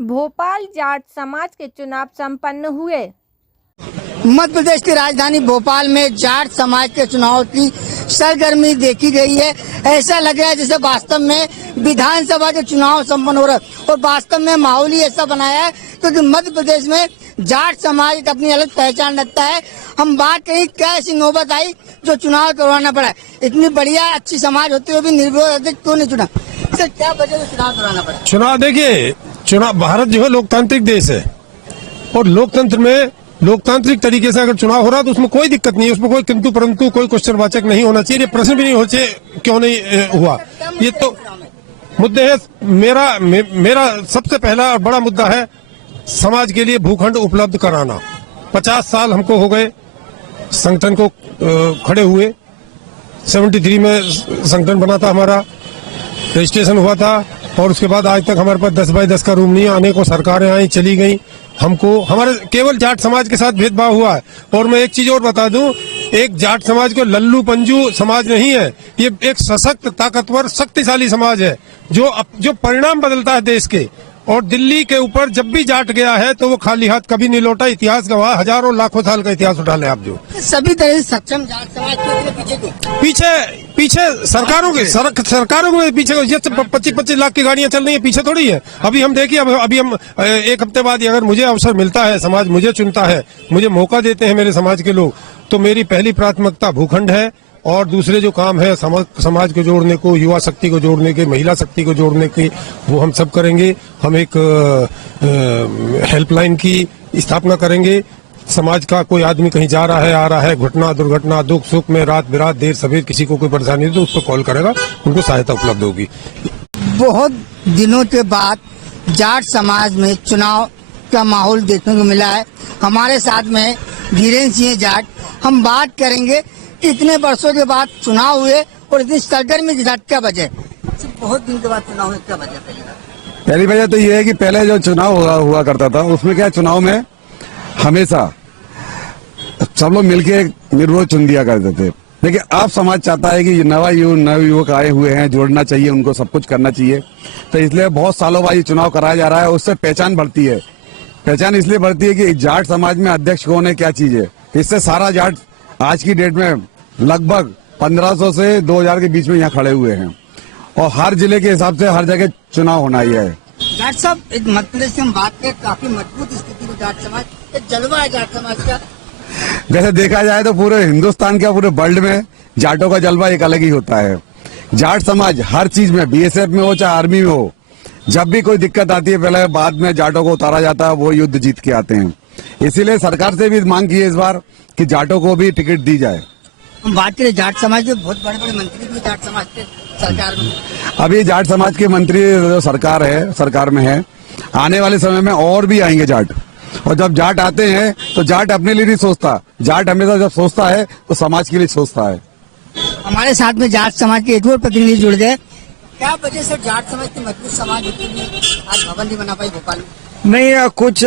भोपाल जाट समाज के चुनाव संपन्न हुए। मध्य प्रदेश की राजधानी भोपाल में जाट समाज के चुनाव की सरगर्मी देखी गई है। ऐसा लग रहा है जैसे वास्तव में विधानसभा के चुनाव संपन्न हो रहा है और वास्तव में माहौल ही ऐसा बनाया है क्योंकि मध्य प्रदेश में जाट समाज एक अपनी अलग पहचान रखता है। हम बात करें क्या ऐसी नौबत आई जो चुनाव करवाना पड़ा। इतनी बढ़िया अच्छी समाज होते हुए भी निर्विरोध क्यों नहीं चुना, सर क्या वजह से चुनाव करवाना पड़ा? चुनाव देखिए, चुनाव भारत जो है लोकतांत्रिक देश है और लोकतंत्र में लोकतांत्रिक तरीके से अगर चुनाव हो रहा है तो उसमें कोई दिक्कत नहीं है, उसमें कोई किंतु परंतु कोई क्वेश्चन वाचक नहीं होना चाहिए। ये प्रश्न भी नहीं हो चाहिए क्यों नहीं हुआ। ये तो मुद्दे है। मेरा सबसे पहला और बड़ा मुद्दा है समाज के लिए भूखंड उपलब्ध कराना। 50 साल हमको हो गए संगठन को खड़े हुए। 73 में संगठन बना था, हमारा रजिस्ट्रेशन हुआ था और उसके बाद आज तक हमारे पास 10 बाई 10 का रूम नहीं है। अनेकों सरकारें आई चली गई, हमको हमारे केवल जाट समाज के साथ भेदभाव हुआ है। और मैं एक चीज और बता दूं, एक जाट समाज को लल्लू पंजू समाज नहीं है, ये एक सशक्त ताकतवर शक्तिशाली समाज है जो परिणाम बदलता है देश के। और दिल्ली के ऊपर जब भी जाट गया है तो वो खाली हाथ कभी नहीं लौटा। इतिहास गवाह, हजारों लाखों साल का इतिहास उठा ले आप। जो सभी तरह से सक्षम जाट समाज पीछे सरकारों के पीछे 25-25 लाख की गाड़ियां चल रही है, पीछे थोड़ी है। अभी हम देखिए, अभी हम एक हफ्ते बाद अगर मुझे अवसर मिलता है, समाज मुझे चुनता है, मुझे मौका देते हैं मेरे समाज के लोग, तो मेरी पहली प्राथमिकता भूखंड है और दूसरे जो काम है समाज को जोड़ने को, युवा शक्ति को जोड़ने के, महिला शक्ति को जोड़ने के, वो हम सब करेंगे। हम एक हेल्पलाइन की स्थापना करेंगे। समाज का कोई आदमी कहीं जा रहा है, आ रहा है, घटना दुर्घटना दुख सुख में रात बिरात देर सवेर किसी को कोई परेशानी हो तो उस पर कॉल करेगा, उनको सहायता उपलब्ध होगी। बहुत दिनों के बाद जाट समाज में चुनाव का माहौल देखने को मिला है। हमारे साथ में धीरेन्द्र सिंह जाट, हम बात करेंगे इतने वर्षों के बाद चुनाव हुए और इतनी सरगर्मी के साथ क्या वजह? बहुत दिन के बाद चुनाव हुए, क्या वजह? पहली वजह तो ये है कि पहले जो चुनाव हुआ करता था उसमें क्या, चुनाव में हमेशा सब लोग मिलके निर्विरोध चुन दिया करते थे। लेकिन अब समाज चाहता है कि नव युवक आए हुए हैं, जोड़ना चाहिए उनको, सब कुछ करना चाहिए। तो इसलिए बहुत सालों बाद ये चुनाव कराया जा रहा है। उससे पहचान बढ़ती है। पहचान इसलिए बढ़ती है कि जाट समाज में अध्यक्ष कौन है, क्या चीज है। इससे सारा जाट आज की डेट में लगभग 1500 से 2000 के बीच में यहाँ खड़े हुए हैं और हर जिले के हिसाब से हर जगह चुनाव होना ही है। जाट साहब, मध्य प्रदेश से हम बात करें, काफी मजबूत स्थिति में जाट समाज, एक जलवा है जाट समाज का। वैसे देखा जाए तो पूरे हिंदुस्तान का, पूरे वर्ल्ड में जाटों का जलवा एक अलग ही होता है। जाट समाज हर चीज में, बीएसएफ में हो चाहे आर्मी में हो, जब भी कोई दिक्कत आती है पहले बाद में जाटों को उतारा जाता है, वो युद्ध जीत के आते हैं। इसीलिए सरकार से भी मांग की है इस बार कि जाटों को भी टिकट दी जाए। हम बात करें जाट समाज के बहुत बड़े बड़े मंत्री भी जाट समाज के सरकार में। अभी जाट समाज के मंत्री जो सरकार में है, आने वाले समय में और भी आएंगे जाट। और जब जाट आते हैं तो जाट अपने लिए नहीं सोचता, जाट हमेशा जब सोचता है तो समाज के लिए सोचता है। हमारे साथ में जाट समाज के एक और प्रतिनिधि जुड़ गए। क्या वजह से जाट समाज की मजबूत समाज होती है आज भवन नहीं बना पाई भोपाल में? नहीं, कुछ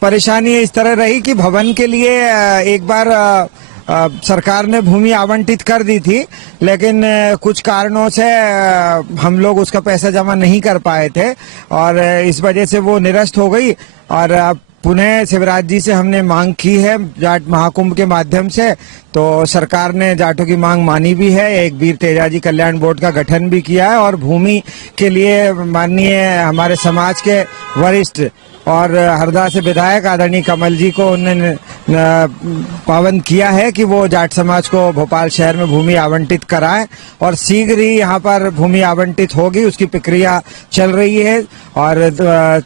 परेशानी इस तरह रही कि भवन के लिए एक बार सरकार ने भूमि आवंटित कर दी थी, लेकिन कुछ कारणों से हम लोग उसका पैसा जमा नहीं कर पाए थे और इस वजह से वो निरस्त हो गई। और पुनः शिवराज जी से हमने मांग की है जाट महाकुंभ के माध्यम से, तो सरकार ने जाटों की मांग मानी भी है। एक वीर तेजाजी कल्याण बोर्ड का गठन भी किया है और भूमि के लिए माननीय हमारे समाज के वरिष्ठ और हरदा से विधायक आदरणीय कमल जी को उन्होंने पाबंद किया है कि वो जाट समाज को भोपाल शहर में भूमि आवंटित कराएं और शीघ्र ही यहाँ पर भूमि आवंटित होगी, उसकी प्रक्रिया चल रही है। और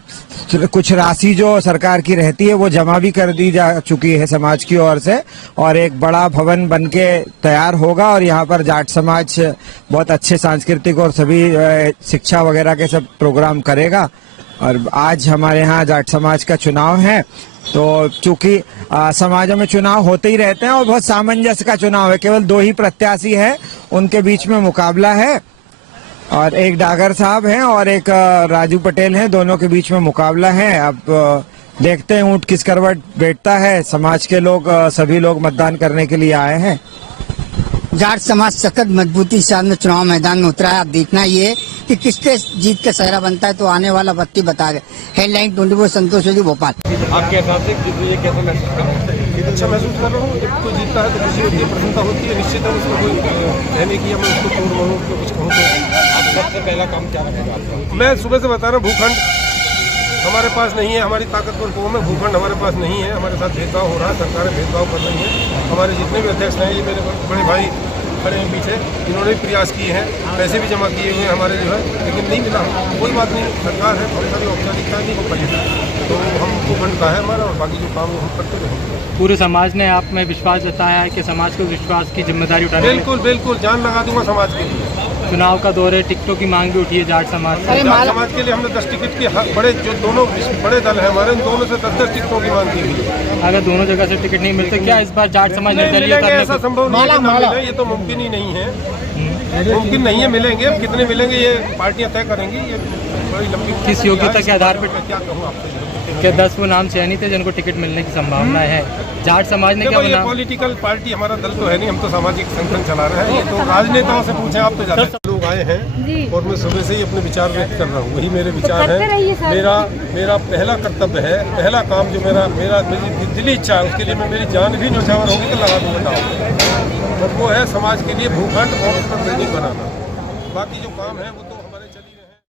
कुछ राशि जो सरकार की रहती है वो जमा भी कर दी जा चुकी है समाज की ओर से और एक बड़ा भवन बनके तैयार होगा और यहाँ पर जाट समाज बहुत अच्छे सांस्कृतिक और सभी शिक्षा वगैरह के सब प्रोग्राम करेगा। और आज हमारे यहाँ जाट समाज का चुनाव है, तो चूंकि समाजों में चुनाव होते ही रहते हैं और बहुत सामंजस्य का चुनाव है, केवल 2 ही प्रत्याशी है, उनके बीच में मुकाबला है और एक डागर साहब हैं और एक राजू पटेल हैं, दोनों के बीच में मुकाबला है। अब देखते हैं ऊंट किस करवट बैठता है। समाज के लोग सभी लोग मतदान करने के लिए आए हैं। जाट समाज सख्त मजबूती के साथ में चुनाव मैदान में उतरा है। अब देखना ये है कि किसके जीत का सहरा बनता है, तो आने वाला वक्त ही बता गए। हेडलाइन 24 संतोष योगी भोपाल। आपके हिसाब से ये कैसा महसूस कर रहे हैं? अच्छा महसूस कर रहा हूँ। जब कोई जीतता है तो खुशी होती है, प्रसन्नता होती है। निश्चित है उसमें कोई कहने की मैं उसको तोड़ मानूं उसको कुछ कहूँ तो आप सबसे पहला काम क्या रखेगा आपका? मैं सुबह से बता रहा हूँ, भूखंड हमारे पास नहीं है। हमारी ताकतवर कौम है, भूखंड हमारे पास नहीं है। हमारे साथ भेदभाव हो रहा है, सरकारें भेदभाव कर रही हैं। हमारे जितने भी अध्यक्ष हैं, ये मेरे बड़े भाई खड़े हैं पीछे, इन्होंने भी प्रयास किए हैं, पैसे भी जमा किए हुए हैं हमारे जो है, लेकिन नहीं मिला। कोई बात नहीं, सरकार है, बहुत सारी औपचारिकता नहीं हो पाई, तो हम भूखंड का है हमारा, और बाकी जो काम हम करते रहेंगे। पूरे समाज ने आप में विश्वास जताया है कि समाज को विश्वास की जिम्मेदारी उठाने में बिल्कुल बिल्कुल जान लगा दूंगा समाज के लिए। चुनाव का दौर है, टिकटों की मांग भी उठी है जाट समाज से। जाट समाज के लिए हमने 10 टिकट के बड़े जो दोनों बड़े दल हैं हमारे, उन दोनों से 10 टिकटों की मांग की हुई है। अगर दोनों जगह से टिकट नहीं मिलते, क्या इस बार जाट समाज नहीं निर्दलीय मिलेंगे, करने ऐसा को संभव नहीं है कि ना मिले, ये तो मुमकिन ही नहीं है। मुमकिन नहीं है, मिलेंगे। अब कितने मिलेंगे ये पार्टियां तय करेंगी। ये बड़ी लंबी किस योग्यता के आधार पर? मैं क्या कहूँ आपसे, क्या 10 वो नाम चयनित है जिनको टिकट मिलने की संभावना है? जाट समाज ने क्या देखो, ये नाम? पॉलिटिकल पार्टी हमारा दल तो है नहीं, हम तो सामाजिक संगठन चला रहे हैं। ये तो राजनेताओं से पूछे, आप तो ज्यादा लोग आए हैं और मैं सुबह से ही अपने विचार व्यक्त कर रहा हूँ। वही मेरे विचार है। मेरा पहला कर्तव्य है, पहला काम जो मेरी दिली इच्छा है, उसके लिए मैं मेरी जान भी न्यौछावर होगी तो लगा दूंगा दांव। और वो है समाज के लिए भूखंड और उस पर बिल्डिंग बनाना। बाकी जो काम है वो